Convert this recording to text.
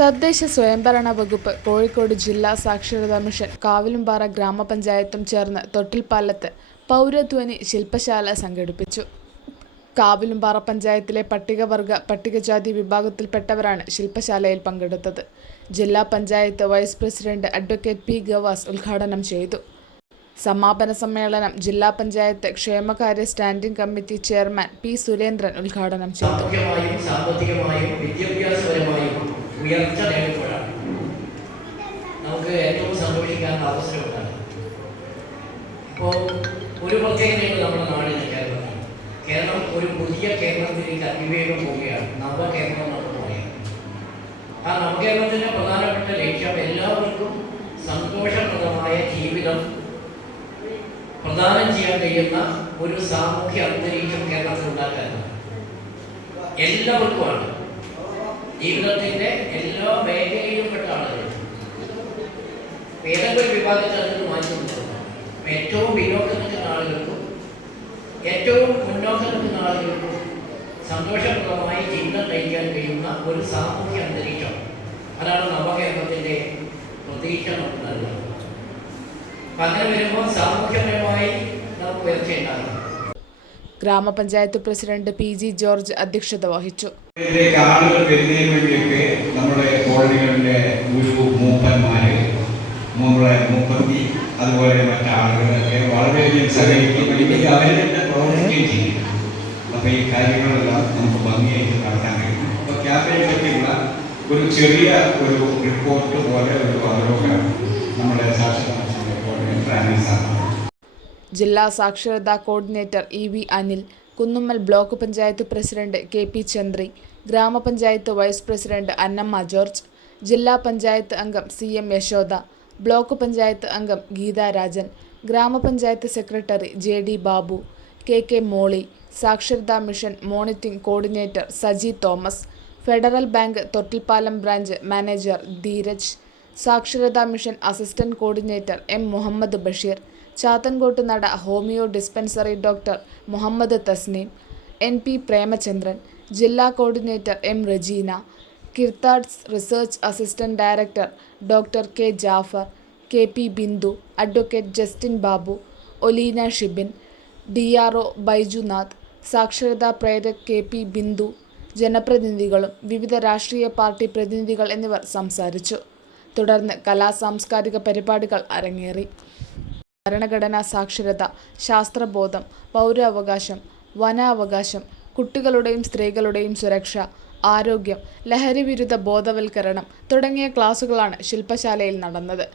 തദ്ദേശ സ്വയംഭരണ വകുപ്പ് കോഴിക്കോട് ജില്ലാ സാക്ഷരതാ മിഷൻ കാവിലുംപാറ ഗ്രാമപഞ്ചായത്തും ചേർന്ന് തൊട്ടിൽപ്പാലത്ത് പൗരധ്വനി ശില്പശാല സംഘടിപ്പിച്ചു. കാവിലുംപാറ പഞ്ചായത്തിലെ പട്ടികവർഗ പട്ടികജാതി വിഭാഗത്തിൽപ്പെട്ടവരാണ് ശില്പശാലയിൽ പങ്കെടുത്തത്. ജില്ലാ panchayat vice president advocate P Gavas ഉദ്ഘാടനം ചെയ്തു. സമാപന സമ്മേളനം ജില്ലാ പഞ്ചായത്ത് ക്ഷേമകാര്യ standing committee chairman P Surendran ഉദ്ഘാടനം ചെയ്തു. സന്തോഷിക്കാനുള്ള അവസരമുണ്ടാകും. ഇപ്പോൾ ഒരു പ്രത്യേകതയുണ്ട് നമ്മുടെ നാടിന് കേരളത്തിൽ കേരളം ഒരു പുതിയ കേരളത്തിലേക്ക് അതിവേഗം പോവുകയാണ്. നവകേരളം നമ്മൾ പറയുന്നത് ആ നവകേരളത്തിന്റെ പ്രധാനപ്പെട്ട ലക്ഷ്യം എല്ലാവർക്കും സന്തോഷപ്രദമായ ജീവിതം പ്രദാനം ചെയ്യാൻ കഴിയുന്ന ഒരു സാമൂഹ്യ അന്തരീക്ഷം കേരളത്തിൽ ഉണ്ടാക്കാനാണ്. എല്ലാവർക്കുമാണ്. ജീവിതത്തിന്റെ എല്ലാ മേഖലയിലും പെട്ട ആളുകൾ. ഏതെങ്കിലും ഒരു വിഭാഗത്തിൽ അതിന് ഉണ്ടാകും ഏറ്റവും പിന്നോക്കം നിൽക്കുന്ന ആളുകൾക്കും ഏറ്റവും മുന്നോക്കം നിൽക്കുന്ന ആളുകൾക്കും സന്തോഷപ്രദമായി ജീവിതം നയിക്കാൻ കഴിയുന്ന ഒരു സാമൂഹ്യ അന്തരീക്ഷം. അതാണ് നവകേരളത്തിന്റെ പ്രതീക്ഷ നമുക്ക് നൽകുന്നത് അപ്പം അങ്ങനെ വരുമ്പോൾ സാമൂഹ്യപരമായി നമുക്ക് ഉയർച്ചയുണ്ടാകും ഗ്രാമപഞ്ചായത്ത് പ്രസിഡന്റ് പി ജി ജോർജ് അധ്യക്ഷത വഹിച്ചു. ആളുകൾ വരുന്നതിന് വേണ്ടിയൊക്കെ നമ്മുടെ കോളനികളിലെ ഒരു മൂപ്പന്മാര് നമ്മുടെ മുപ്പത്തി അതുപോലെ മറ്റാളുകളൊക്കെ വളരെയധികം സഹകരിക്കുകയും വേണ്ടി അവരെ തന്നെ പ്രവർത്തിക്കുകയും ചെയ്യും. അപ്പോൾ ഈ കാര്യങ്ങളെല്ലാം നമുക്ക് ഭംഗിയായിട്ട് നടത്താൻ കഴിയും. അപ്പോൾ ക്യാബിനെ പറ്റിയുള്ള ഒരു ചെറിയ ഒരു റിപ്പോർട്ട് പോലെ ഒരു അവലോകനം നമ്മുടെ സാക്ഷരതാ ജില്ലാ സാക്ഷരതാ coordinator E V Anil Kunnummal block panchayat president K P Chandri ഗ്രാമപഞ്ചായത്ത് വൈസ് പ്രസിഡന്റ് അന്നമ്മ ജോർജ് ജില്ലാ പഞ്ചായത്ത് അംഗം C M Yashoda block panchayat അംഗം ഗീതാ രാജൻ ഗ്രാമപഞ്ചായത്ത് secretary J D Babu K K Molly സാക്ഷരതാ mission monitoring coordinator Saji Thomas Federal Bank Thottilpalam branch manager Dheeraj സാക്ഷരതാ mission assistant coordinator M Muhammad Basheer Chathankottu Nada homeo dispensary doctor Muhammad Thasneem N P Premachandran ജില്ലാ coordinator M Rejeena KIRTADS research assistant director doctor K Jaffar K P Bindu advocate Justin Babu Oleena Shibin D R O Baijunath സാക്ഷരതാ പ്രേരക് K P Bindu ജനപ്രതിനിധികളും വിവിധ രാഷ്ട്രീയ party പ്രതിനിധികൾ എന്നിവർ സംസാരിച്ചു. തുടർന്ന് കലാ സാംസ്കാരിക പരിപാടികൾ അരങ്ങേറി. ഭരണഘടനാ സാക്ഷരത ശാസ്ത്രബോധം പൗരാവകാശം വനാവകാശം കുട്ടികളുടെയും സ്ത്രീകളുടെയും സുരക്ഷ ആരോഗ്യം ലഹരിവിരുദ്ധ ബോധവൽക്കരണം തുടങ്ങിയ ക്ലാസുകളാണ് ശില്പശാലയിൽ നടന്നത്.